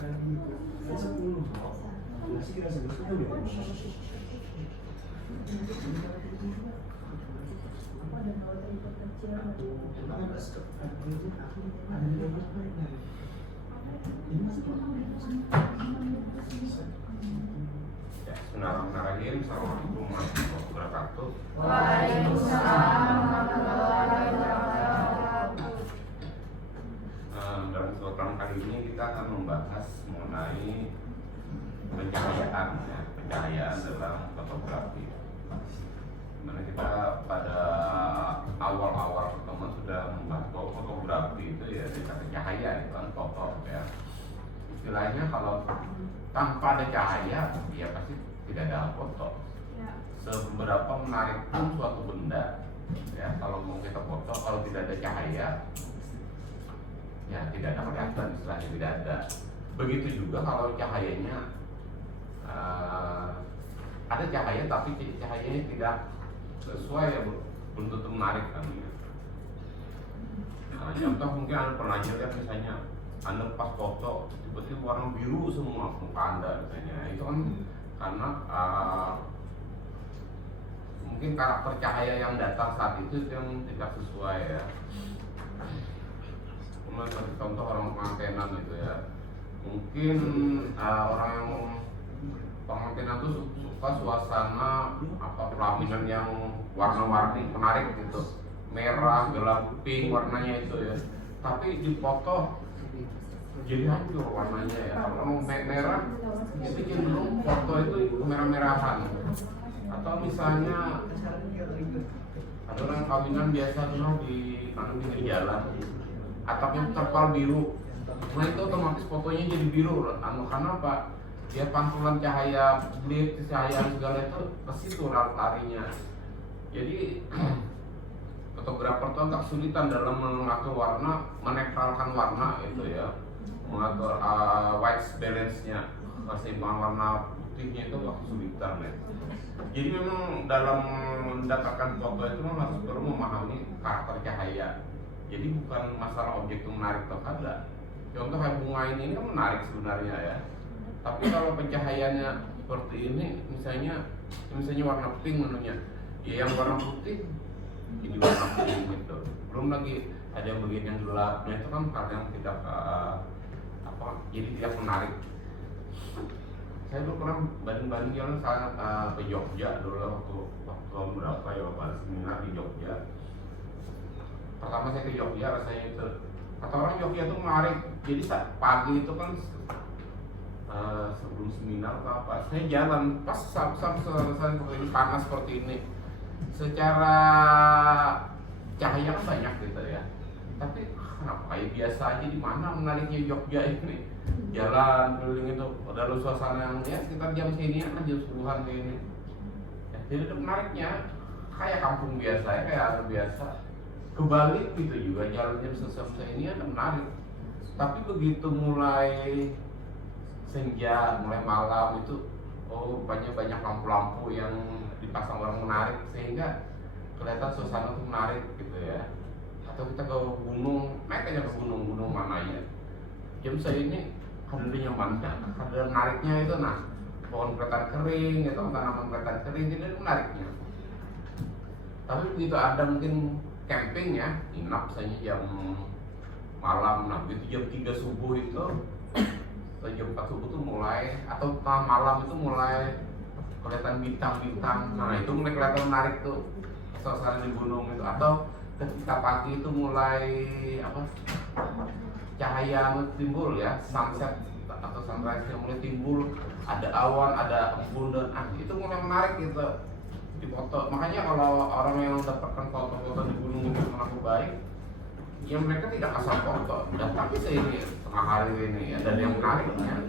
Bismillahirrahmanirrahim. Assalamualaikum warahmatullahi wabarakatuh. Waalaikumsalam warahmatullahi wabarakatuh. Dalam kesempatan kali ini kita akan membahas mengenai pencahayaan, pencahayaan dalam fotografi. Dimana kita pada awal-awal pertemuan sudah membahas bahwa fotografi itu ya dari cahaya itu kan foto ya. Istilahnya kalau tanpa ada cahaya ya pasti tidak ada foto. Seberapa menarik pun suatu benda ya, kalau mau kita foto kalau tidak ada cahaya ya tidak ada kelihatan, istilahnya tidak ada. Begitu juga kalau cahayanya ada cahaya tapi cahayanya tidak sesuai ya, belum tentu menarik kan ya. Contoh mungkin Anda pernah lihat misalnya Anda pas foto tiba-tiba warna biru semua muka Anda misalnya, itu kan karena mungkin karakter cahaya yang datang saat itu yang tidak sesuai ya. Kemudian seperti contoh orang pengantinan gitu ya, mungkin orang yang pengantinan itu suka suasana pelaminan yang warna-warni menarik gitu, merah, gelap, pink warnanya itu ya, tapi di foto jadi hancur warnanya ya. Kalau merah itu cenderung foto itu kemerah-merahan. Atau misalnya ada orang kawinan biasa dulu di pinggir jalan, atapnya terpal biru, nah itu otomatis fotonya jadi biru. Karena apa? Dia pantulan cahaya blitz, cahaya segala itu ke situ larinya. Jadi fotografer itu agak kesulitan dalam mengatur warna, menetralkan warna itu ya, mengatur white balance-nya, keseimbangan warna putihnya itu agak kesulitan ya. Jadi memang dalam mendapatkan foto itu memang harus perlu memahami karakter cahaya. Jadi bukan masalah objek itu menarik atau tidak. Contoh kayak bunga ini kan menarik sebenarnya ya. Tapi kalau pencahayaannya seperti ini, misalnya warna pink menunya, ya yang warna putih ini warna pink gitu. Belum lagi ada yang bagian yang gelapnya itu kan hal yang tidak jadi tidak menarik. Saya dulu pernah banding jalan ke Jogja dulu waktu tahun berapa ya, waktu seminar di Jogja. Pertama saya ke Jogja rasanya itu kata orang Jogja itu menarik. Jadi saat pagi itu kan sebelum seminar atau apa, saya jalan pas selesai ini panas seperti ini. Secara cahaya kan banyak gitu ya. Tapi kenapa kayak biasa aja, di mana menariknya Jogja ini? Jalan keliling itu dalam suasana yang ya sekitar jam segini kan jam 10-an ini. Ya, jadi itu menariknya kayak kampung biasa ya, kayak ada biasa. Kebalik gitu juga jalan jam selesai ini ada menarik. Tapi begitu mulai senja, mulai malam itu rupanya banyak lampu-lampu yang dipasang orang menarik sehingga kelihatan suasana itu menarik gitu ya. Atau kita ke gunung, naik aja ke gunung mana ya. Jam segini kadernya mana, kader menariknya itu pohon kelihatan kering atau tanaman kelihatan kering, jadi itu menariknya. Tapi begitu ada mungkin camping ya, inap misalnya jam malam, begitu jam 3 subuh itu atau jam 4 subuh itu mulai, atau tengah malam itu mulai kelihatan bintang-bintang. Nah itu mulai kelihatan menarik tuh suasana di gunung itu. Atau ketika pagi itu mulai cahaya timbul ya, sunset atau sunrise yang mulai timbul, ada awan, ada embun dan itu mulai menarik gitu di foto. Makanya kalau orang yang dapatkan foto-foto di gunung itu mengaku baik, ya mereka tidak asal foto, datang bisa ini tengah hari ini ya, dan yang menariknya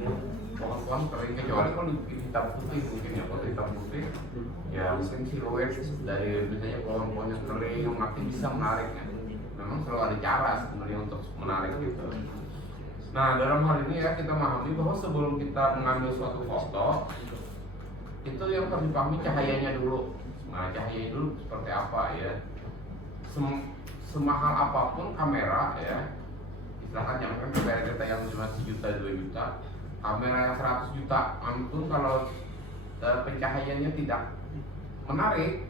pohon-pohon kering, kecuali kalau hitam putih mungkin ya, foto hitam putih ya mungkin siluet dari misalnya pohon-pohon yang kering yang masih bisa menarik ya. Memang selalu ada cara sebenarnya untuk menarik gitu. Nah dalam hal ini ya kita memahami bahwa sebelum kita mengambil suatu foto itu yang harus dipahami cahayanya dulu. Nah cahayanya dulu seperti apa ya. Semahal apapun kamera ya, istilahkan jangan kamera kita yang cuma 1 juta 2 juta, kamera yang 100 juta pun kalau pencahayaannya tidak menarik,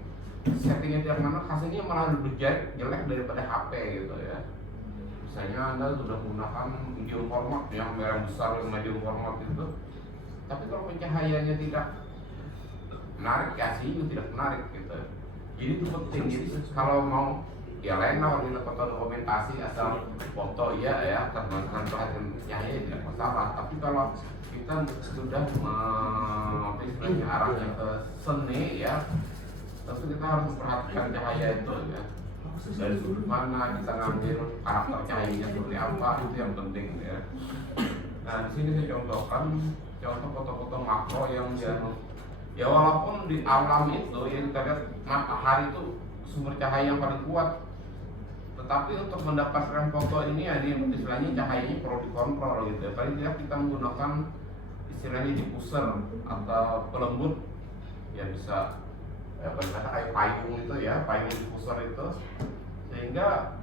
settingnya tidak menarik, hasilnya malah lebih jelek daripada HP gitu ya. Misalnya Anda sudah menggunakan medium format yang merah besar, yang medium format itu, tapi kalau pencahayaannya tidak menarik, ya hasilnya tidak menarik gitu. Jadi itu penting. Jadi kalau mau ya lain lah kalau kita foto dokumentasi asal foto ya termasuk perhatian cahaya tidak masalah. Tapi kalau kita sudah istilahnya arahnya ke seni ya, tentu kita harus memperhatikan cahaya itu ya. Dari sudut mana kita ngambil karakter cahayanya seperti apa, itu yang penting ya. Nah di sini saya contohkan contoh foto-foto makro yang ya walaupun di alam itu ya kita lihat matahari itu sumber cahaya yang paling kuat, tetapi untuk mendapatkan foto ini ya istilahnya cahayanya perlu dikontrol gitu ya. Paling tidak kita menggunakan istilahnya diffuser atau pelembut ya, bisa ya kayak payung itu ya, payung diffuser itu, sehingga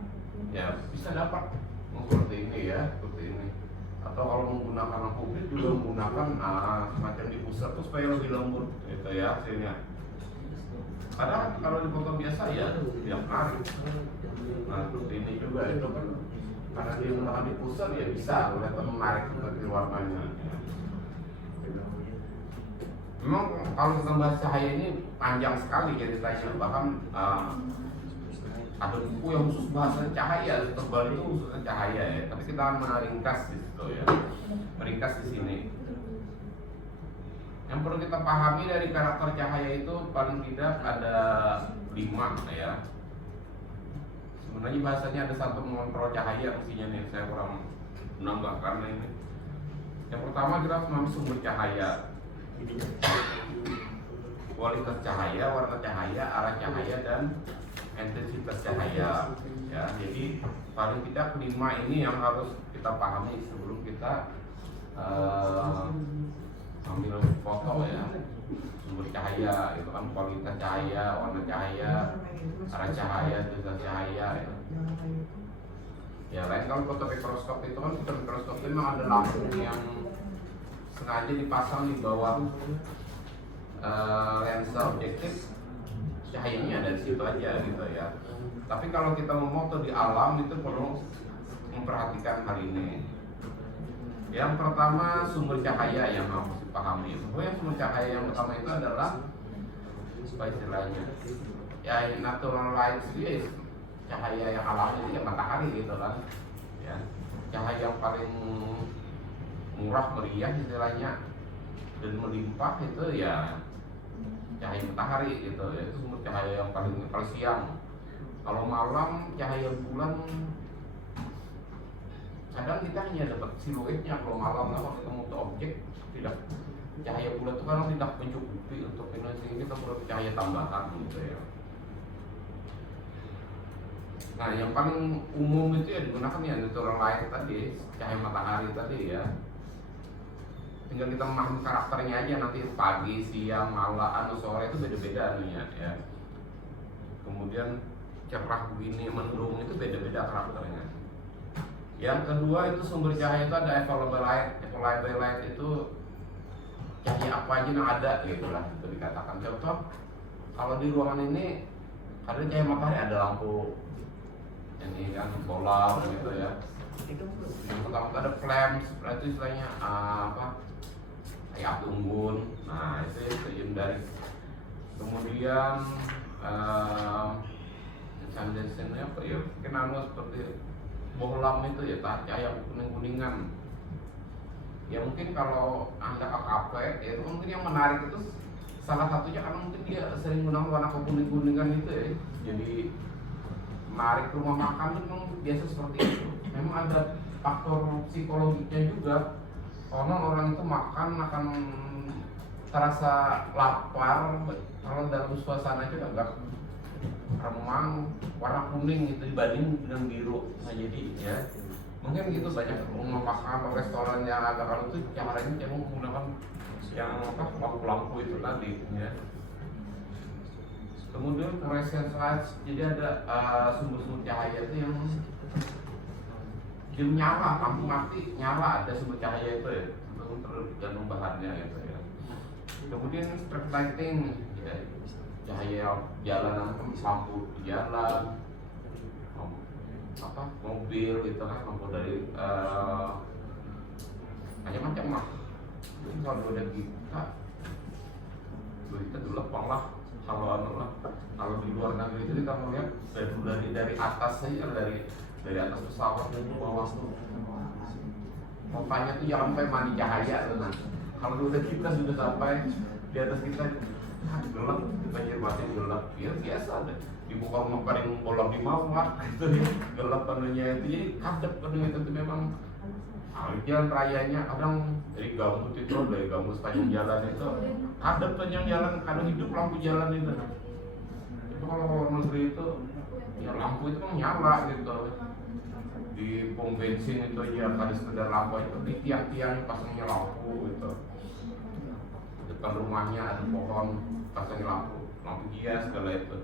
ya bisa dapat seperti ini ya, seperti ini. Atau kalau menggunakan lampu grid juga menggunakan semacam diffuser itu supaya lebih lembut gitu ya hasilnya. Padahal kalau di foto biasa ya tidak menarik. Nah seperti ini juga itu kan karena dia menggunakan diffuser ya bisa kelihatan menarik seperti warnanya. Memang kalau kita bahas cahaya ini panjang sekali ceritanya, bahkan ada buku yang khusus bahasa cahaya, tebal itu khususnya cahaya ya. Tapi kita akan meringkas di situ ya, meringkas di sini. Yang perlu kita pahami dari karakter cahaya itu paling tidak ada 5 ya. Sebenarnya bahasanya ada satu mengontrol cahaya mestinya nih, saya kurang menambahkan ini. Yang pertama kita harus memahami sumber cahaya, kualitas cahaya, warna cahaya, arah cahaya, dan intensitas cahaya ya. Jadi paling tidak 5 ini yang harus kita pahami sebelum kita ambil foto ya. Sumber cahaya itu kan kualitas cahaya, warna cahaya, arah cahaya, intensitas cahaya ya. Ya lain kalau foto mikroskop itu kan, foto mikroskop itu memang ada lampu yang sengaja dipasang di bawah lensa objektif, cahayanya ada di situ aja gitu ya. Tapi kalau kita memoto di alam itu perlu memperhatikan hal ini. Yang pertama sumber cahaya yang harus dipahami. Sebenarnya sumber cahaya yang pertama itu adalah apa istilahnya? Ya natural light ya, cahaya yang alami itu ya matahari gitu kan. Ya, cahaya yang paling murah meriah istilahnya dan melimpah itu ya cahaya matahari gitu ya, itu sumber cahaya yang paling siang. Kalau malam cahaya bulan kadang kita hanya dapat siluetnya kalau malam, kalau ketemu objek tidak, cahaya bulan itu kadang tidak mencukupi untuk ini, sehingga kita perlu cahaya tambahan gitu ya. Nah yang paling umum itu ya digunakan ya natural light tadi, cahaya matahari tadi ya. Tinggal kita memahami karakternya aja, nanti pagi, siang, malam, sore itu beda-beda anunya ya. Kemudian cerah begini, mendung itu beda-beda karakternya. Yang kedua itu sumber cahaya itu ada available light. Available light itu cahaya apa aja yang ada gitu lah, itu dikatakan. Contoh kalau di ruangan ini ada cahaya matahari, ada lampu ini kan bola gitu ya. Yang pertama ada flames, itu istilahnya apa? Kayak api unggun. Nah itu dari. Kemudian incandescent apa ya? Kenapa seperti bohlam itu ya, cahaya kuning-kuningan. Ya mungkin kalau Anda ke kafe, itu mungkin yang menarik itu salah satunya karena mungkin dia sering menggunakan warna kuning-kuningan itu ya. Jadi menarik rumah makan itu memang biasa seperti itu. Memang ada faktor psikologinya juga. Konon orang itu makan akan terasa lapar kalau dalam suasana itu agak remang, warna kuning itu dibanding dengan biru. Nah jadi ya mungkin gitu banyak rumah makan atau restoran yang agak kalau itu yang lainnya cenderung menggunakan yang lampu-lampu itu tadi ya. Kemudian fluorescent lights, jadi ada sumber-sumber cahaya itu yang dia nyala, lampu mati nyala, ada sumber cahaya itu ya. Itu tergantung bahannya gitu ya. Kemudian street lighting, ya, cahaya jalanan, lampu di jalan, mobil gitu kan, lampu dari macam-macam lah. Jadi kalau udah kita dulu lepang lah. Kalau di luar negeri itu kita melihat dari atas saja, dari atas pesawat ke bawah tuh mukanya tuh jangan sampai mandi cahaya tuh. Kalau udah kita sudah sampai di atas kita gelap, banjir mati gelap, ya biasa deh. Di muka rumah paling bolong di mawar gitu ya, gelap penuhnya itu, jadi kadep penuhnya itu memang. Jalan rayanya kadang dari gambut sepanjang jalan itu kadep sepanjang jalan, kadang hidup lampu jalan itu. Itu kalau luar negeri itu ya lampu itu kan nyala gitu. Di pom bensin itu aja ada sekedar lampu itu, di tiang-tiang pasangnya lampu gitu. Depan rumahnya ada pohon pasangnya lampu hias segala itu.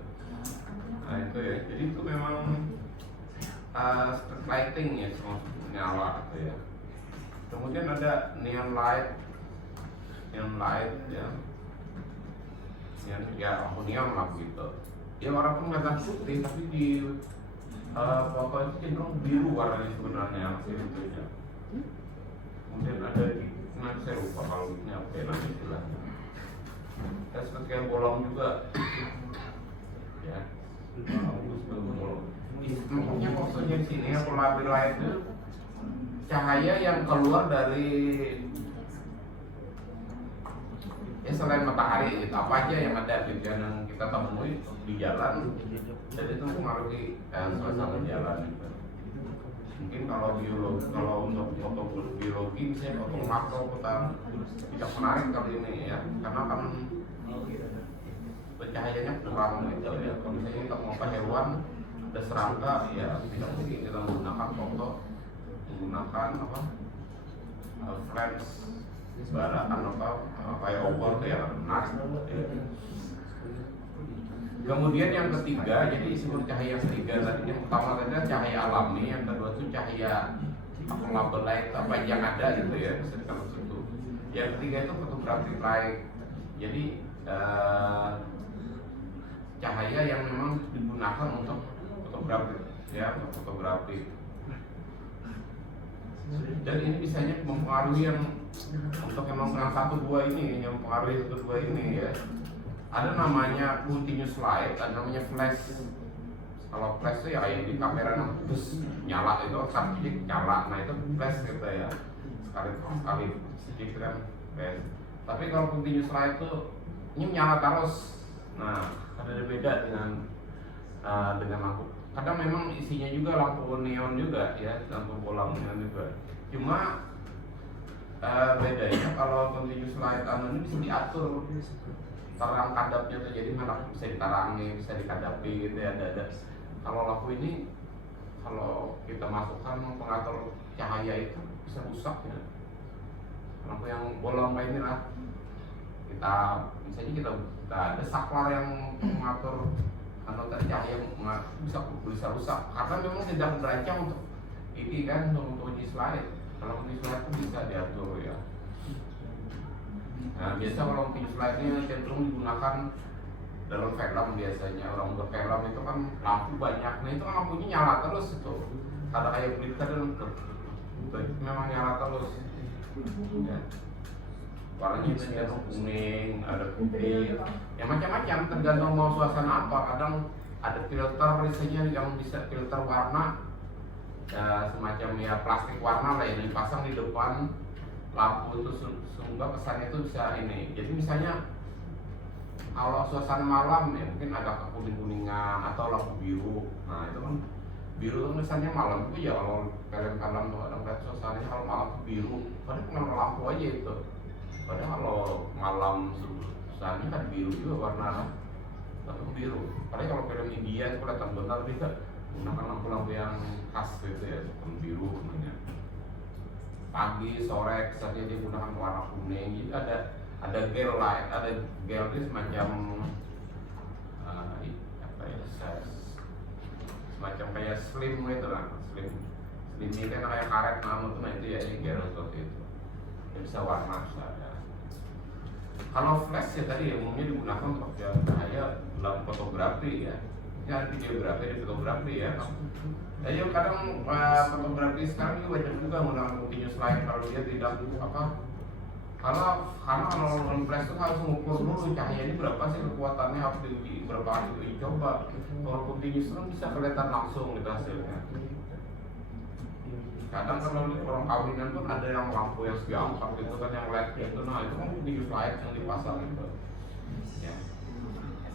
Nah itu ya, jadi itu memang street lighting ya, semua nyala gitu ya. Kemudian ada neon light ya, neon lah gitu. Ya walaupun nggak putih, tapi di foto itu cenderung biru warnanya sebenarnya itu ya. Kemudian ada di, nanti saya lupa kalau ini apa ya nanti istilahnya. Seperti yang bolong juga, ya. Makanya maksudnya di sini yang polar light itu cahaya yang keluar dari ya selain matahari gitu, apa aja yang ada gitu yang kita temui di jalan, dan itu mempengaruhi suasana jalan gitu. Mungkin kalau untuk foto biologi misalnya foto makro kita tidak menarik kali ini ya, karena kan cahayanya kurang gitu ya. Kalau misalnya kita mau ke hewan ada serangga ya tidak mungkin kita menggunakan foto flash baran kayak obor itu yang menarik ya. Kemudian yang ketiga, jadi disebut cahaya yang ketiga tadi, yang pertama tadi cahaya alami, yang kedua itu cahaya label light apa yang ada gitu ya, bisa dikatakan situ. Yang ketiga itu photographic light, jadi cahaya yang memang digunakan untuk fotografi ya, untuk fotografi. Dan ini bisanya mempengaruhi yang untuk yang 1-2 ini, yang mempengaruhi 1-2 ini ya. Ada namanya continuous light, ada namanya flash. Kalau flash itu ya kayak di kamera terus nyala itu sampai nyala, nah itu flash gitu ya. Sekali sedikit kan flash. Tapi kalau continuous light itu ini nyala terus. Nah, ada beda dengan lampu. Kadang memang isinya juga lampu neon juga ya, lampu bola neon juga. Cuma bedanya kalau continuous light ini bisa diatur terang kadapnya tuh, jadi mana bisa ditarangi, bisa dikadapi gitu ya, ada. Kalau lampu ini kalau kita masukkan pengatur cahaya itu bisa rusak ya. Lampu yang bolong kayak ini lah, kita ada saklar yang mengatur antar cahaya bisa rusak karena memang tidak berancang untuk ini kan, untuk uji slide. Kalau uji slide itu bisa diatur ya. Nah biasa kalau uji slide ini cenderung digunakan dalam film biasanya. Orang berfilm itu kan lampu banyak, nah itu kan lampunya nyala terus itu. Ada kayak berita dan memang nyala terus ya. Warnanya itu cenderung kuning, ada putih, ya macam-macam tergantung mau suasana apa. Kadang ada filter misalnya yang bisa filter warna ya, semacam ya plastik warna lah yang dipasang di depan lampu itu sehingga kesannya itu bisa ini. Jadi misalnya kalau suasana malam ya mungkin agak kekuning-kuningan atau lampu biru. Nah itu kan biru itu misalnya malam itu ya, kalau kalian tuh ada ngeliat suasananya kalau malam itu biru, padahal cuma lampu aja itu. Padahal kalau malam suasananya kan biru juga warna biru. Padahal kalau film India itu kelihatan benar bisa menggunakan lampu-lampu yang khas gitu ya, seperti biru namanya. Pagi, sore, kesannya dia menggunakan warna kuning. Jadi ada gel light, ada gel itu semacam semacam kayak slim gitu lah, slim ini kan kayak karet namu tuh, nah itu ya ini gel seperti itu. bisa warna misalnya. Kalau flash ya tadi ya umumnya digunakan untuk cahaya dalam fotografi ya. Ya videografi dan fotografi ya. Jadi kadang fotografi sekarang juga banyak juga menggunakan continuous light kalau dia tidak apa. Karena kalau flash itu harus mengukur dulu cahaya ini berapa sih kekuatannya, harus diuji berapa kali diuji coba. Kalau continuous kan bisa kelihatan langsung gitu hasilnya. Kadang kalau di orang kawinan pun ada yang lampu yang segi angkat gitu kan, yang LED gitu, nah itu kan continuous light yang dipasang gitu ya.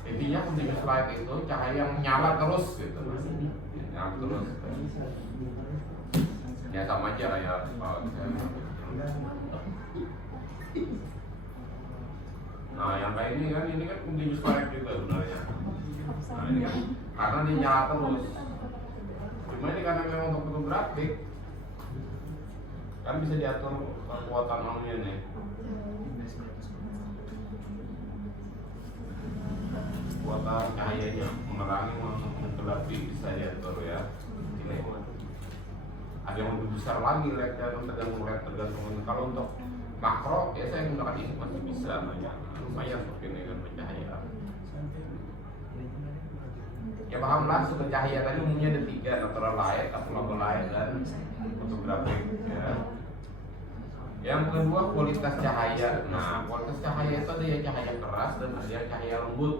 Intinya continuous light itu cahaya yang nyala terus gitu, nyala terus ya, sama aja kayak nah yang kayak ini kan continuous light juga sebenarnya. Nah ini kan karena dia nyala terus, cuma ini karena memang untuk fotografi kan bisa diatur kekuatan anunya nih. Kekuatan cahayanya menerangi menggelapi bisa diatur ya. Ini ada yang lebih besar lagi LED-nya, tergantung. Kalau untuk makro ya saya menggunakan ini masih bisa banyak, lumayan seperti ini kan bercahaya. Ya pahamlah sumber cahaya tadi umumnya ada 3, natural light, abnormal light, dan fotografik ya. Yang kedua kualitas cahaya. Nah kualitas cahaya itu ada yang cahaya keras dan ada yang cahaya lembut.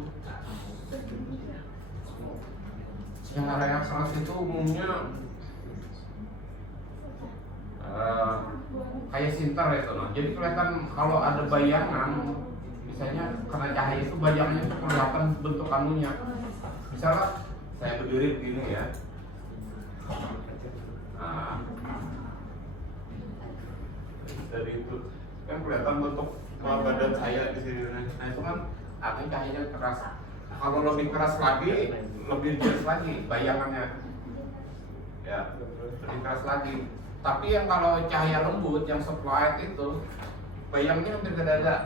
Cahaya keras itu umumnya kayak sinter itu, nah. Jadi kelihatan kalau ada bayangan, misalnya karena cahaya itu bayangannya itu kelihatan bentuk anunya. Misalnya saya berdiri begini ya, nah, dari itu kan kelihatan bentuk badan saya di sini. Nah itu kan artinya cahayanya keras. Kalau lebih keras lagi, lebih jelas lagi bayangannya, ya lebih keras lagi. Tapi yang kalau cahaya lembut, yang soft light itu bayangnya hampir tidak ada.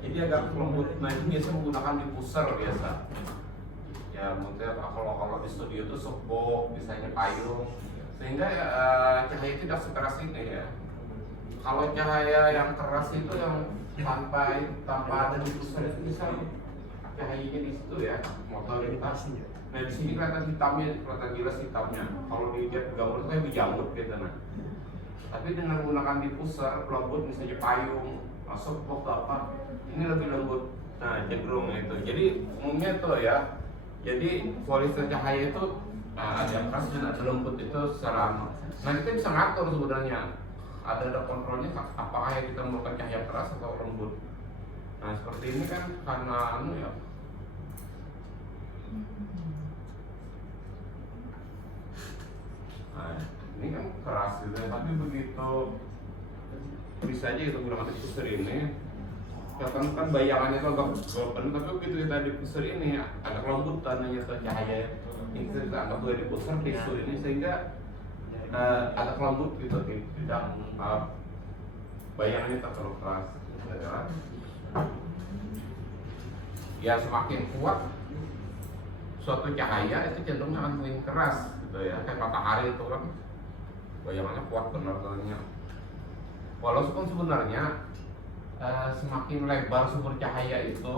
Jadi agak lembut. Nah ini biasa menggunakan diffuser biasa. Ya maksudnya kalau di studio itu softbox, misalnya payung, sehingga cahaya tidak sekeras ini ya. Kalau cahaya yang keras itu yang tanpa ada diffuser itu bisa cahayanya di situ ya, motoritas. Nah di sini kelihatan hitamnya, kelihatan jelas hitamnya. Kalau dilihat gambar itu kayak dijamut gitu nah. Tapi dengan menggunakan diffuser lembut, misalnya payung, softbox apa, ini lebih lembut. Nah cenderung itu. Jadi umumnya tuh ya. Jadi kualitas cahaya itu ada yang keras dan ada lembut itu secara. Nah kita bisa ngatur sebenarnya. Ada kontrolnya apakah yang kita melakukan cahaya keras atau lembut. Nah seperti ini kan karena ya. Nah, ini kan keras gitu ya, tapi begitu bisa aja kita gunakan diffuser ini. Kan bayangannya itu agak penuh, tapi begitu kita diffuser ini ada kelembutan atau cahaya ini kita anggap dari diffuser tisu ini sehingga ada kelembut gitu, tidak bayangannya tak terlalu keras. Ya semakin kuat suatu cahaya itu cenderung akan semakin keras gitu ya. Kayak matahari itu kan bayangannya kuat benar-benarnya. Walaupun sebenarnya semakin lebar sumber cahaya itu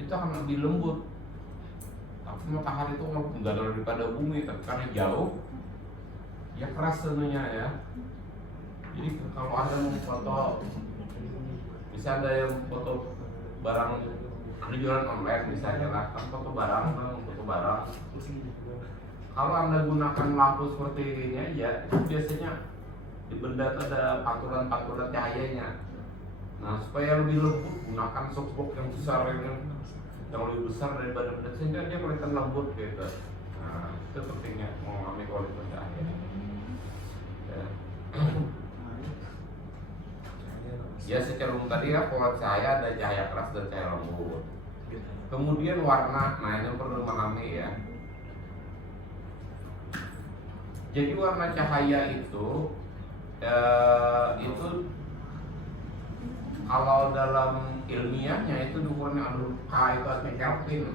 akan lebih lembut. Tapi matahari itu enggak daripada bumi, tapi karena jauh ya keras sebenarnya ya. Jadi kalau ada foto, bisa ada yang foto barang anda jualan online misalnya lah, kan foto barang. Kalau anda gunakan lampu seperti ini aja, itu biasanya di benda itu ada pantulan cahayanya. Nah supaya lebih lembut, gunakan softbox yang besar yang lebih besar daripada benda sehingga dia kelihatan lembut gitu. Nah itu pentingnya mengalami kualitas cahaya. Ya. Ya secara umum tadi ya pola cahaya ada cahaya keras dan cahaya lembut. Kemudian warna, nah ini perlu memahami ya. Jadi warna cahaya itu kalau dalam ilmiahnya itu diukurnya K itu artinya Kelvin.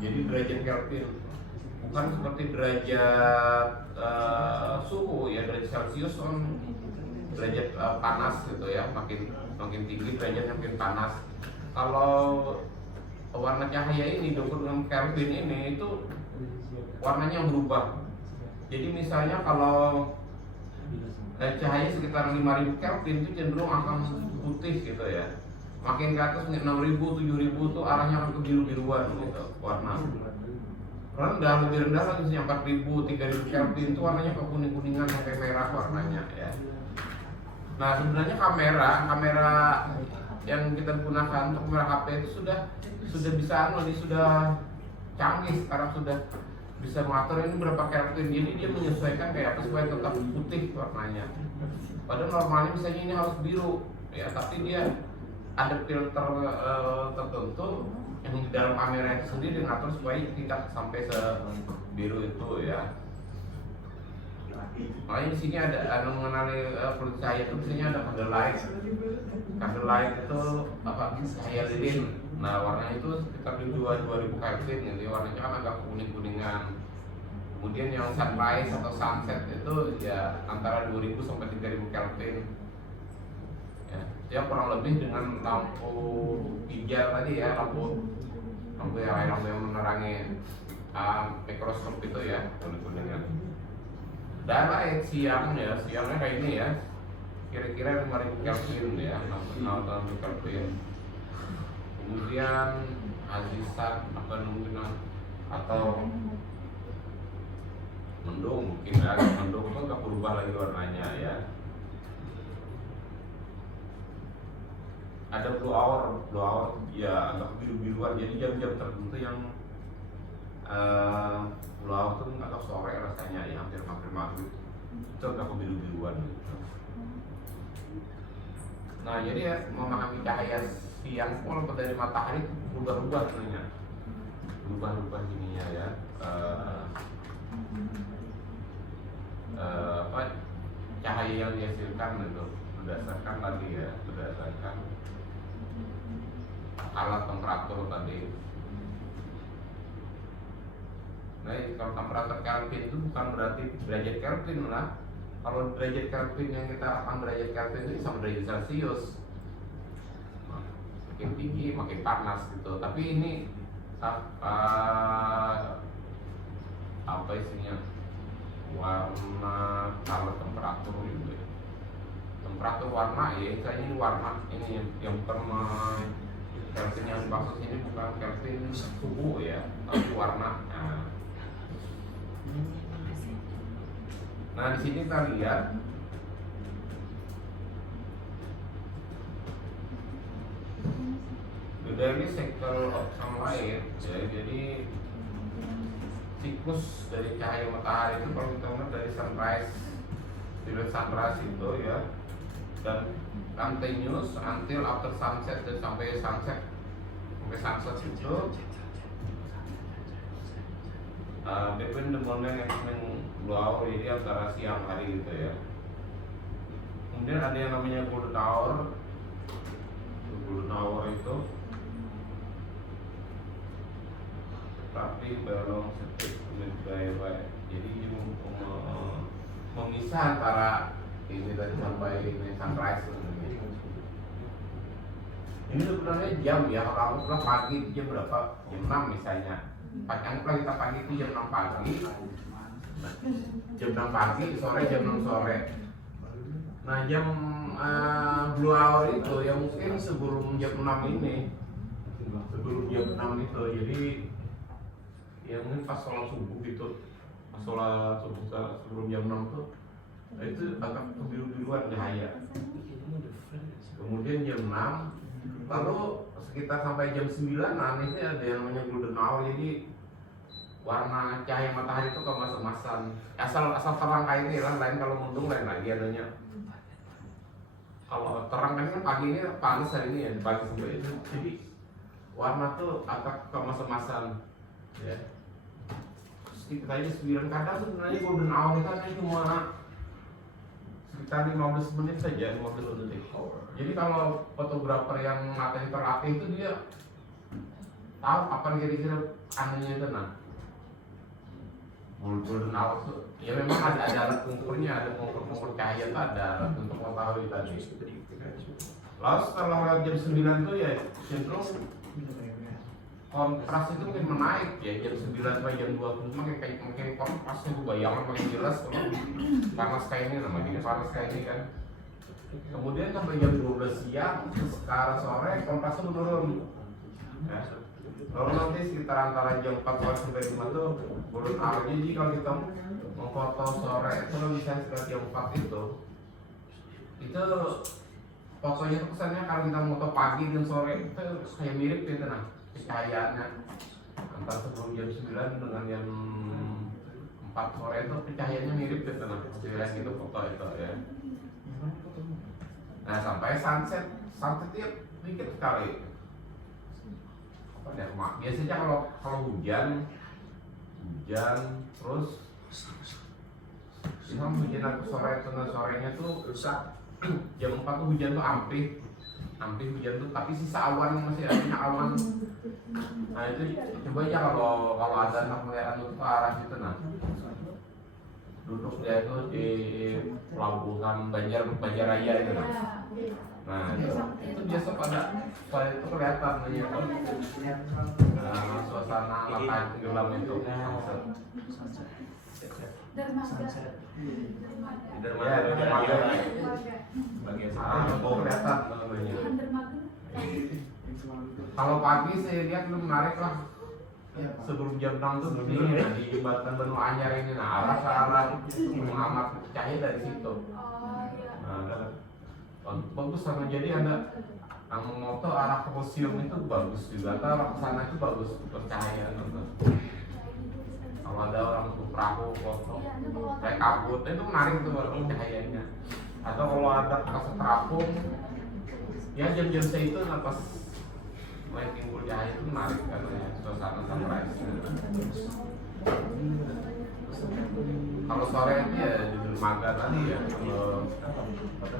Jadi derajat Kelvin, bukan seperti derajat suhu ya, derajat Celcius kan derajat panas gitu ya, makin tinggi derajatnya makin panas. Kalau warna cahaya ini 26 Kelvin ini itu warnanya berubah. Jadi misalnya kalau cahaya sekitar 5000 Kelvin itu cenderung akan putih gitu ya. Makin ke atas 6000, 7000 tuh arahnya akan ke biru-biruan gitu warna. Rendah, lebih rendah lagi misalnya 4000, 3000 Kelvin itu warnanya ke kuning-kuningan sampai merah warnanya ya. Nah sebenarnya kamera yang kita gunakan untuk kamera HP itu sudah bisa sudah canggih sekarang, sudah bisa mengatur ini berapa Kelvin, jadi dia menyesuaikan kayak apa supaya tetap putih warnanya. Padahal normalnya misalnya ini harus biru ya, tapi dia ada filter tertentu yang di dalam kamera itu sendiri ngatur supaya tidak sampai sebiru itu ya. Makanya di sini ada mengenali kulit cahaya itu biasanya ada candlelight. Candlelight itu apa? Cahaya lilin. Nah warnanya itu sekitar 2000 Kelvin gitu. Warnanya kan agak kuning-kuningan. Kemudian yang sunrise atau sunset itu ya antara 2000 sampai 3000 Kelvin. Ya kurang lebih dengan lampu hijau tadi ya, lampu yang menerangi mikroskop itu ya, kuning-kuningan. Dan siangnya kayak ini ya, kira-kira 5000 Kelvin ya, 6000 Kelvin. Kemudian azisat atau mendung mungkin ya, mendung itu nggak berubah lagi warnanya ya. Ada blue hour ya agak biru-biruan, jadi jam-jam tertentu yang blue hour itu agak sore rasanya ya, hampir maghrib itu agak biru-biruan gitu. Nah jadi ya memahami cahaya siang walaupun dari matahari berubah-ubah sebenarnya, berubah ininya ya, cahaya yang dihasilkan itu berdasarkan alat temperatur tadi. Nah, kalau temperatur Kelvin itu bukan berarti derajat Kelvin lah. Kalau derajat Kelvin yang kita akan derajat Kelvin itu sama derajat Celcius. Makin tinggi makin panas gitu. Tapi ini apa isinya? Warna kalau temperatur gitu ya. Temperatur warna ya, misalnya ini warna ini yang perma Kelvin yang dimaksud ini bukan Kelvin suhu ya, tapi warna. Nah di sini kita lihat dari cycle of sunlight ya, jadi siklus dari cahaya matahari itu kalau kita lihat dari sunrise itu ya, dan continuous until after sunset, dan sampai sunset itu between the morning and evening blue hour, jadi antara siang hari gitu ya. Kemudian ada yang namanya golden hour itu tapi belum baik, jadi memisah antara ini tadi sampai ini sunrise. Ini sebenarnya jam ya, kalau aku pagi jam berapa? Jam 6 misalnya. Anggaplah kita pagi itu jam 6 pagi. Jam 6 pagi, sore jam 6 sore. Nah jam blue hour itu ya mungkin sebelum jam 6 ini. Sebelum jam 6 itu, jadi ya mungkin pas sholat subuh gitu. Pas sholat subuh sebelum jam 6 tuh itu agak kebiru-biruan cahaya. Kemudian jam 6, lalu sekitar sampai jam 9-an ini ada yang namanya golden hour, jadi warna cahaya matahari itu kemas-kemasan. Asal terang kayak ini lah, lain kalau mendung lain lagi adanya. Kalau terang kan pagi ini panas hari ini ya, pagi sampai itu, jadi warna tuh agak kemas-kemasan ya. Sekitar 9 kadang sebenarnya golden hour itu hanya cuma sekitar 15 menit saja, 15 detik. Jadi kalau fotografer yang matanya terlatih itu dia tahu apa kira-kira anunya itu. Nah golden hour tuh ya memang ada alat ukurnya, ada pengukur cahaya tuh ada alat untuk mengetahui tadi. Lalu setelah lewat jam 9 tuh ya cenderung kontras itu mungkin menaik ya, jam 9 sampai jam 2 makin kontrasnya tuh bayangan makin jelas kalau panas kayak ini, namanya panas kayak ini kan. Kemudian sampai jam 12 siang ke arah sore kontrasnya menurun ya. Lalu nanti sekitar antara jam 4 sore sampai 5 tuh golden hour. Jadi kalau kita mau foto sore itu kalau bisa sekitar jam 4 itu fotonya tuh kesannya kalau kita foto pagi dan sore itu kayak mirip gitu nah pencahayaannya antara sebelum jam 9 dengan jam 4 sore itu pencahayaannya mirip gitu nah hasilnya gitu foto itu ya. Nah sampai sunset ya dikit sekali. Ya, biasanya kalau hujan terus hujan aku sore tengah sorenya tuh jam 4 tuh hujan tuh hampir hujan tuh tapi sisa awan masih ada awan. Nah itu coba aja kalau ada anak melihat ke arah situ nah duduk dia itu di pelabuhan Banjaraya itu nah itu biasa pada itu kelihatan suasana lapangan tenggelam itu dermaga bagian kelihatan namanya. Kalau pagi saya lihat itu menarik lah. Sebelum jam 6 tuh begini di jembatan Benu Anyar ini nah arah ke arah mengamati cahaya dari situ. Nah, bagus sama jadi ada yang moto arah ke museum itu bagus juga, atau arah ke sana itu bagus pencahayaan itu. Kalau ada orang tuh perahu foto kayak kabut itu menarik tuh cahayanya. Atau kalau ada kasut terapung ya jam-jam itu pas mulai timbul cahaya itu menarik katanya suasana sunrise. Kalau sore itu ya di dermaga tadi ya.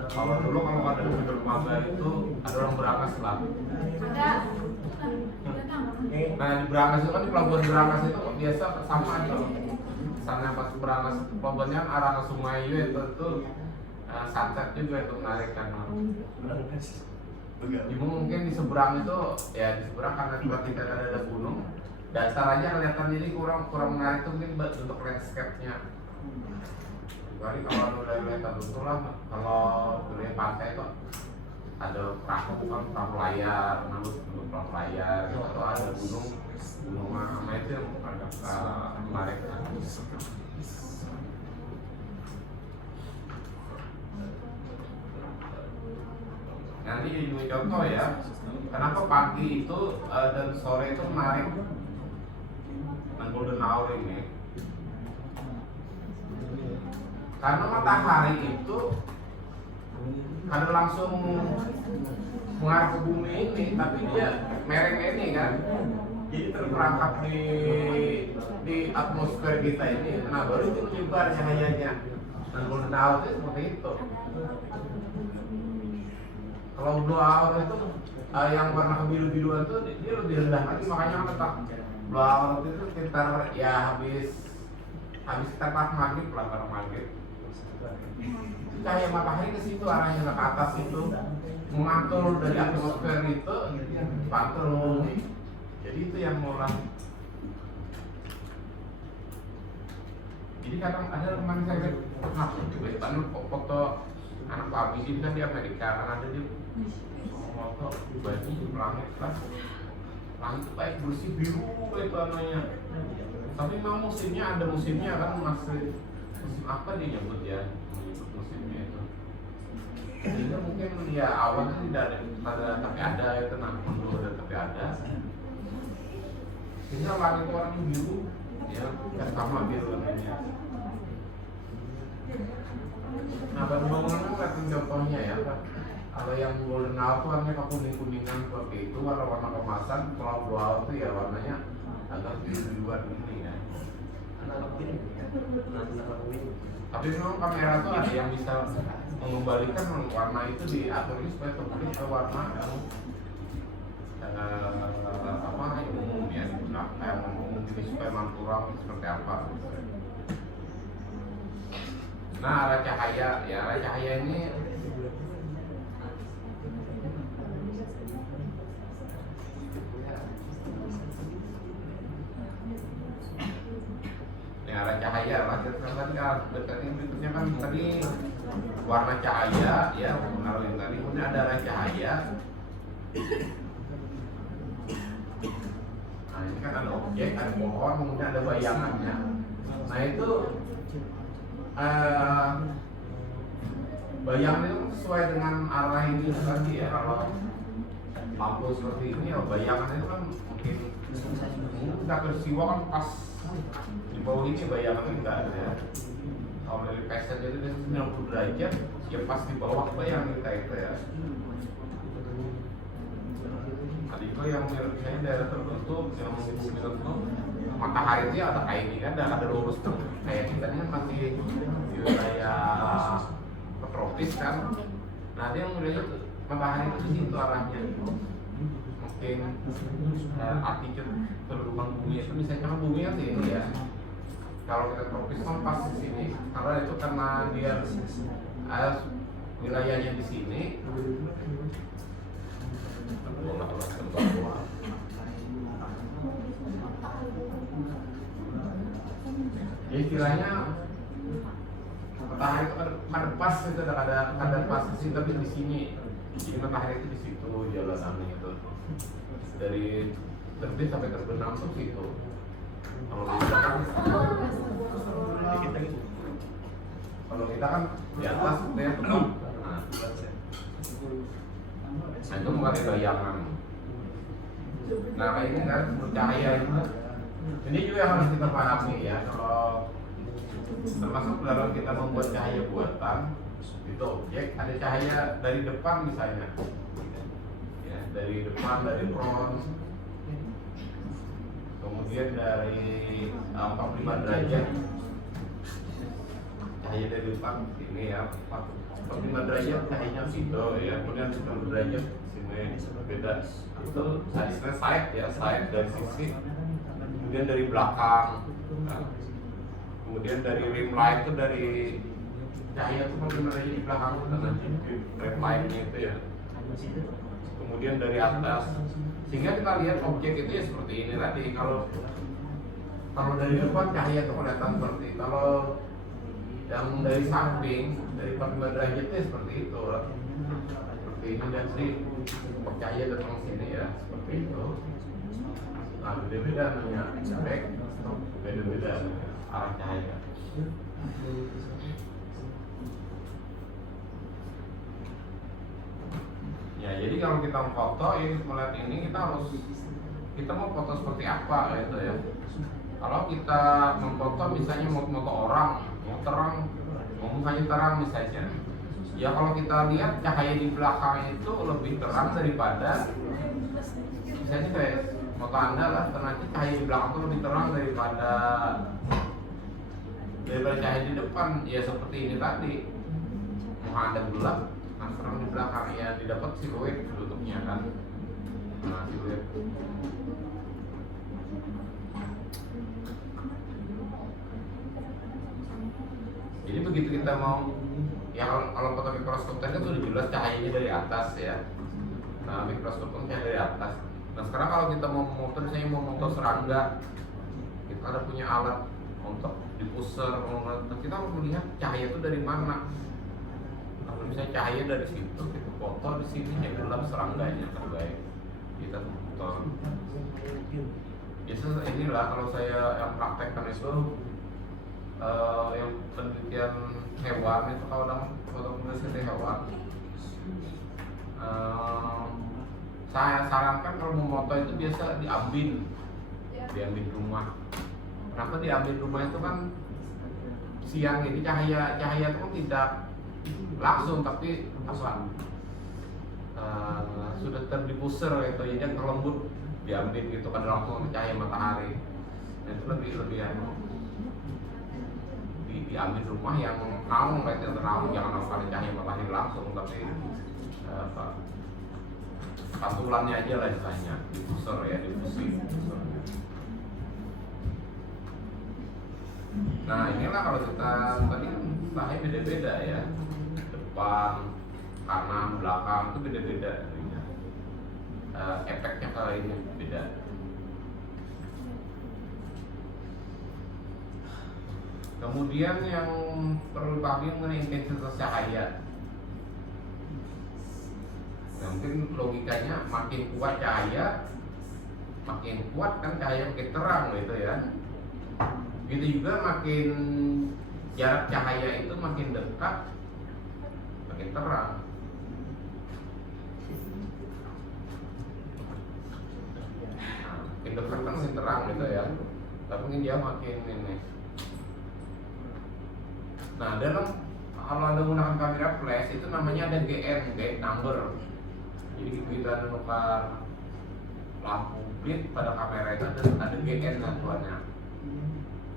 Kalau dulu kalau ada di dermaga itu ada orang berangas lah. Nah di Berangas itu kan di pelabuhan Berangas itu biasa sama aja. Sana pas Berangas pelabuhannya arah ke Sungai itu sunset juga itu menarik kan. Ibu mungkin di seberang itu ya di seberang karena tidak ada gunung dasar aja kelihatan jadi kurang menarik tuh mungkin untuk landscape-nya. Kecuali kalau udah kelihatan betul lah kalau dari pantai itu ada perahu kan perahu layar, untuk perahu layar gitu, atau ada gunung mana itu yang agak menarik. Nanti jadi contoh ya, kenapa pagi itu dan sore itu menarik dengan golden hour ini? Karena matahari itu kada langsung mengarah ke bumi ini, tapi dia mereng ini kan, jadi terperangkap di atmosfer kita ini. Nah baru itu menyebar cahayanya. Dan golden hour itu seperti itu. Kalau blue hour itu yang warna kebiru-biruan itu dia lebih rendah lagi, makanya letak blue hour itu sekitar ya habis tepat maghrib lah, karena maghrib itu cahaya matahari ke situ arahnya ke atas itu mengatur dari atmosfer itu pantul. Jadi itu yang mulai. Jadi kadang ada teman saya pernah coba foto anak papi ini kan di Amerika kan ada di foto baju langit kan, langit baik bersih biru itu namanya. Tapi memang musimnya ada musimnya kan, masih musim apa dia nyebut ya, musimnya itu. Sehingga mungkin ya awan itu tidak ada tapi ada ya, tenang mundur ada tapi ada. Sehingga langit warnanya biru ya, sama biru namanya. Nah bangunan itu kelihatan contohnya ya, kalau yang golden hour itu warnanya kekuning-kuningan seperti itu, warna-warna kemasan. Kalau blue hour itu ya warnanya agak biru-biruan ini ya. Tapi memang kamera tuh ada yang bisa mengembalikan warna itu, diatur supaya kembali ke warna yang apa yang umum ya digunakan yang umum ini supaya manturam seperti apa. Nah, arah cahaya ya, arah cahaya ini arah cahaya tadi berikutnya kan tadi warna cahaya ya, kalau yang tadi kemudian ada arah cahaya. Nah ini kan ada objek, ada pohon, kemudian ada bayangannya. Nah itu bayangan itu sesuai dengan arah ini tadi ya. Kalau lampu seperti ini ya, bayangan itu kan mungkin kita peristiwa kan pas di bawah ini bayangan enggak ada ya. Kalau dari peset itu 90 derajat ya pas di bawah bayangan kita itu ya. Tadi itu yang misalnya daerah tertentu yang di bumi tertentu matahari itu ya ada kayak ini kan, ada lurus tuh kayak kita ini kan masih di wilayah tropis kan. Nah dia yang wilayah matahari itu di situ arahnya. Mungkin attitude kedudukan bumi itu misalnya karena bumi kan ini ya. Kalau kita tropis kan pas di sini, karena itu karena dia wilayahnya di sini. Jadi istilahnya matahari itu ada pas itu ada pas di sini, tapi di sini. Jadi matahari itu di situ jalanannya itu dari terbit sampai terbenam tuh situ. Kalau kita kan di atas itu ya tepat. Nah itu bukan bayangan. Nah kayak ini kan cahaya itu. Ini juga yang harus kita pahami ya. Kalau termasuk dalam kita membuat cahaya buatan itu objek, ada cahaya dari depan misalnya, ya, dari depan, dari front, kemudian dari 45 derajat, cahaya dari depan ini ya, 45 derajat cahayanya situ ya, kemudian 90 derajat sini beda. Itu side ya, side dari sisi, kemudian dari belakang. Nah, kemudian dari rim light itu dari cahaya itu benar di belakang itu dengan rim lightnya itu ya. Kemudian dari atas, sehingga kita lihat objek itu ya seperti ini tadi. Kalau dari depan cahaya itu kelihatan seperti, kalau yang dari samping dari 45 derajat itu seperti itu, seperti ini dan sini cahaya datang sini ya seperti itu. Nah beda-beda namanya back, beda-beda arah cahaya. Ya jadi kalau kita foto ya melihat ini kita mau foto seperti apa gitu ya. Kalau kita memfoto misalnya mau foto orang, mau terang, mau mukanya terang misalnya. Ya kalau kita lihat cahaya di belakang itu lebih terang daripada misalnya kayak foto Anda lah, ternyata cahaya di belakang itu lebih terang daripada cahaya di depan. Ya seperti ini tadi, mau Anda gelap, nah terang di belakang ya didapat siluet bentuknya kan. Nah siluet. Jadi begitu kita mau ya kalau foto mikroskop tadi kan sudah jelas cahayanya dari atas ya. Nah mikroskop kan cahaya dari atas. Nah sekarang kalau kita mau motor, misalnya mau motor serangga, kita ada punya alat untuk dipuser, kita harus melihat cahaya itu dari mana. Kalau misalnya cahaya dari situ, kita foto di sini yang gelap serangganya terbaik. Kita foto. Biasa inilah kalau saya yang praktekkan itu yang penelitian hewan itu kalau dalam foto penelitian hewan. Saya sarankan kalau mau moto itu biasa diambil rumah. Kenapa diambil rumah itu kan siang, jadi cahaya itu kan tidak langsung tapi apa sudah terdifuser gitu, jadi terlembut diambil gitu kan langsung cahaya matahari. Nah, itu lebih diambil rumah yang naung yang terang, jangan langsung ada cahaya matahari langsung tapi patulannya aja lah istilahnya, diffuser ya, diffusing. Nah inilah kalau kita tadi lahir beda-beda ya, depan, kanan, belakang itu beda-beda. Efeknya kalau ini beda. Kemudian yang perlu pahami mengenai intensitas cahaya. Nah, mungkin logikanya makin kuat cahaya, makin kuat kan cahaya makin terang gitu ya. Gitu juga makin jarak cahaya itu makin dekat, makin terang. Nah, makin dekat kan makin terang gitu ya. Tapi mungkin dia makin ini. Nah, dalam kalau Anda menggunakan kamera flash itu namanya ada gate number. Jadi kita menukar lampu blit pada kamera itu ada GN satuannya.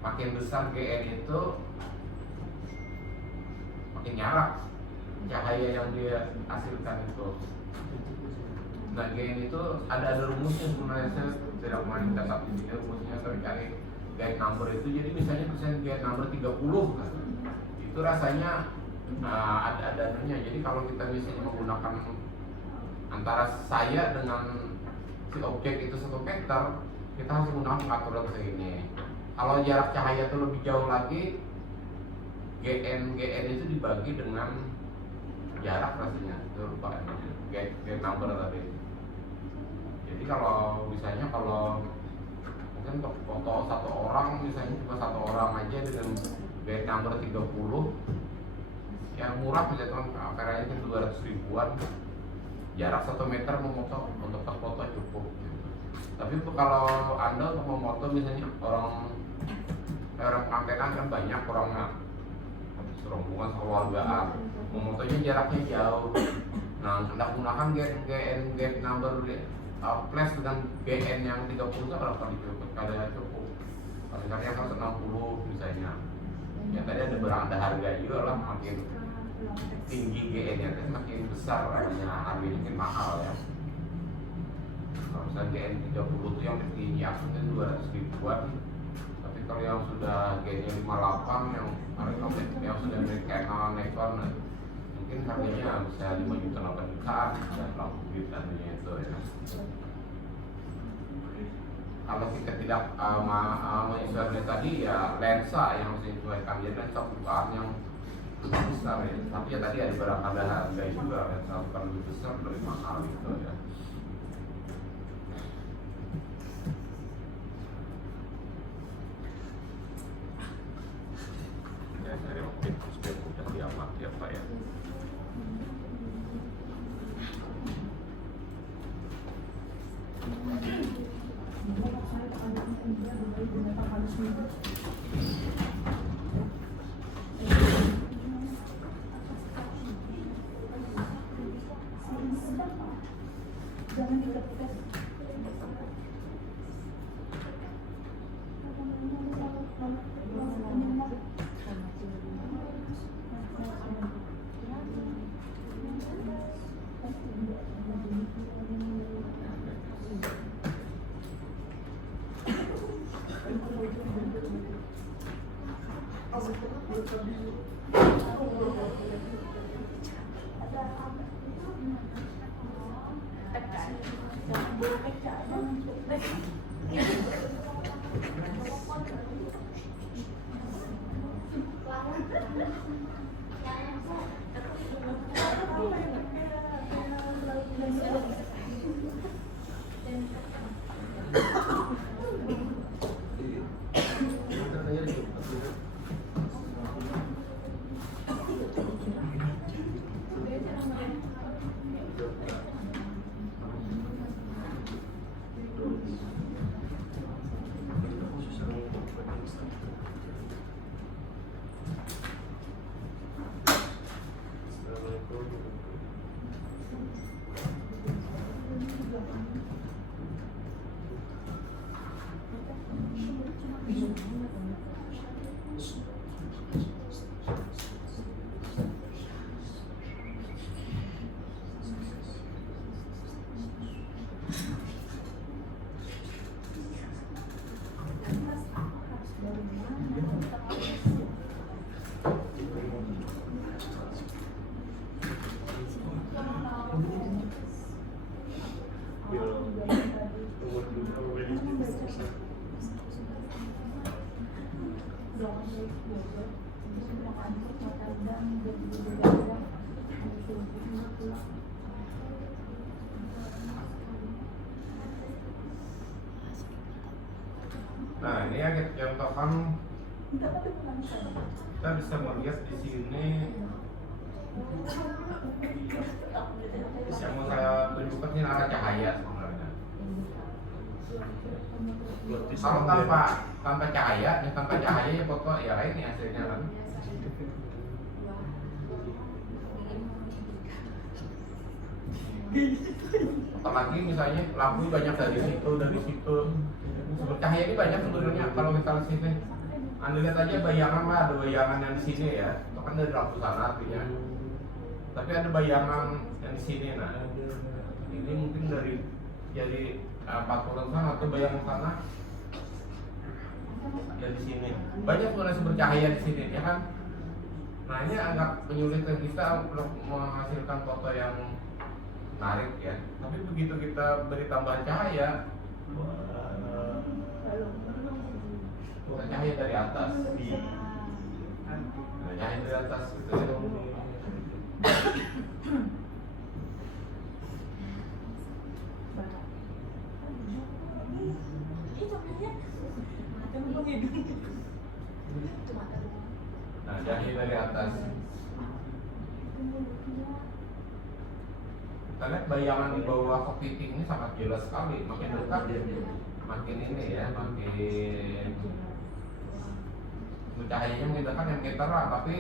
Makin besar GN itu makin nyarak cahaya yang dia hasilkan itu. Nah, GN itu ada rumusnya sebenarnya, saya tidak pernah mencatat di sini rumusnya, tapi cari gate number itu. Jadi misalnya gate number 30 kan. Itu rasanya ada anunya. Jadi kalau kita misalnya menggunakan antara saya dengan si objek itu 1 meter, kita harus menggunakan mengatur ke ini. Kalau jarak cahaya itu lebih jauh lagi, GN itu dibagi dengan jarak rasanya. Itu lupa gate number tadi. Jadi kalau misalnya mungkin untuk foto 1 orang, misalnya cuma 1 orang aja dengan gate number 30, yang murah misalnya teman kameranya kan 200 ribuan, jarak 1 meter memfoto untuk foto cukup gitu. Tapi kalau Anda untuk memoto misalnya orang pengantinan kan banyak orangnya, serombongan keluargaan, memotonya jaraknya jauh. Nah, Anda gunakan gate number flash dengan GN yang 30 itu berapa cukup? Kadang cukup. Misalnya 160 misalnya. Ya tadi ada harga juga lah, makin tinggi GN-nya makin besar harganya makin mahal ya. Kalau misalnya GN 30 itu yang diinjak itu 200 ribuan. Tapi kalau yang sudah GN-nya 58 yang sudah dari Canon, Nikon, mungkin harganya bisa 5 juta 8 jutaan dan lampu blit tadinya itu ya. Kalau kita tidak menyesuaikan tadi ya lensa yang harus disesuaikan, jadi lensa bukaan yang lebih besar ya. Tapi ya tadi ada harga juga, lensa bukan lebih besar lebih mahal gitu ya. Ya dari objek sudah mudah diamati ya Pak ya. Nah, ini ya kita contohkan, kita bisa melihat di sini. Yang mau saya tunjukkan ini arah cahaya sebenarnya. Kalau tanpa cahaya ya foto ya ini hasilnya kan. Apalagi misalnya lampu banyak dari situ. Cahaya ini banyak sebenarnya kalau kita lihat sini. Anda lihat aja bayangan lah, ada bayangan yang di sini ya. Itu kan dari lampu sana artinya. Tapi ada bayangan yang di sini. Nah, ini mungkin jadi patulan sana atau bayangan sana yang di sini. Banyak sebenarnya sumber cahaya di sini, ya kan? Nah, ini agak menyulitkan kita untuk menghasilkan foto yang menarik ya. Tapi begitu kita beri tambahan cahaya, cahaya dari atas, cahaya dari atas gitu ya. Nah, cahaya dari atas. Kita lihat bayangan di bawah kepiting ini sangat jelas sekali. Makin dekat, makin ini ya, makin cahayanya makin dekat yang makin terang, tapi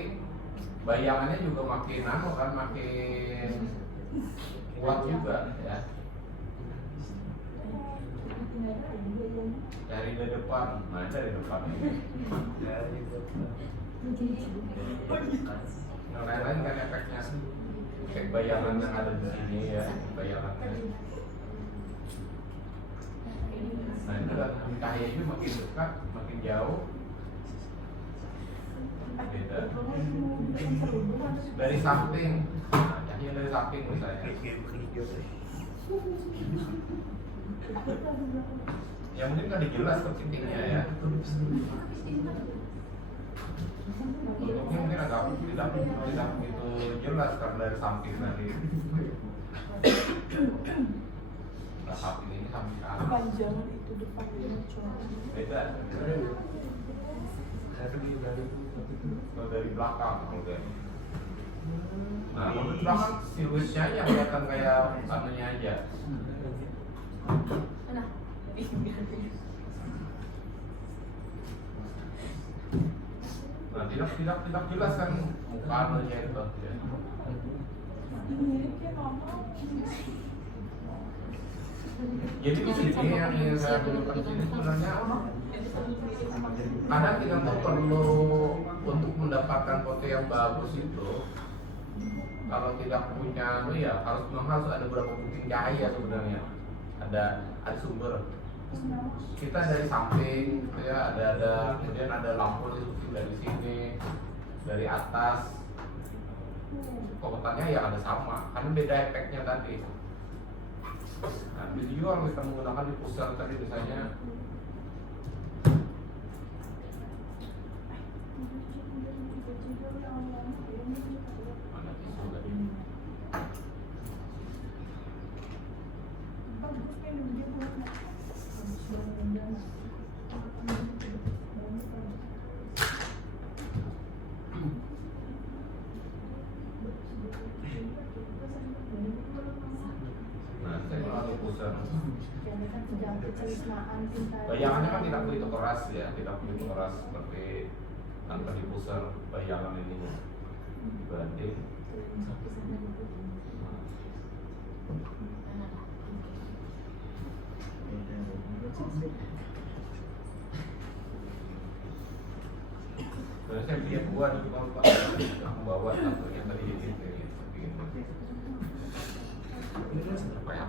bayangannya juga makin makin kuat juga ya. Dari depan, nah dari depan ini. Yang lain-lain kan efeknya, efek bayangan yang ada di sini ya, bayangannya. Nah itu kan cahayanya makin dekat, makin jauh. Beda. Dari samping, nah, cahaya dari samping misalnya. Ya mungkin nggak dijelas kepitingnya ya. Bentuknya mungkin agak tidak begitu jelas karena dari samping tadi. Nah, samping ini samping kanan. Panjang itu depannya Beda. Dari belakang kemudian. Nah, dari belakang siluetnya aja kelihatan kayak anunya aja. Nah, tidak jelas kan muka anunya itu. Ya. Jadi di sini yang ingin saya tunjukkan di sini sebenarnya kadang kita tuh perlu untuk mendapatkan foto yang bagus itu, kalau tidak punya ya harus ada beberapa bukti cahaya sebenarnya. Ada sumber. Kita dari samping gitu ya, ada kemudian ada lampu dari sini, dari atas. Komentarnya ya ada sama, kan beda efeknya tadi. Nah, video yang kita menggunakan di pusat tadi misalnya mana tisu tadi? Bayangannya kan tidak begitu keras ya, tidak begitu keras seperti tanpa dipusar bayangan ini dibanding. Terus saya lihat buat aku bawa satunya tadi ini seperti ini. Ini apa ya?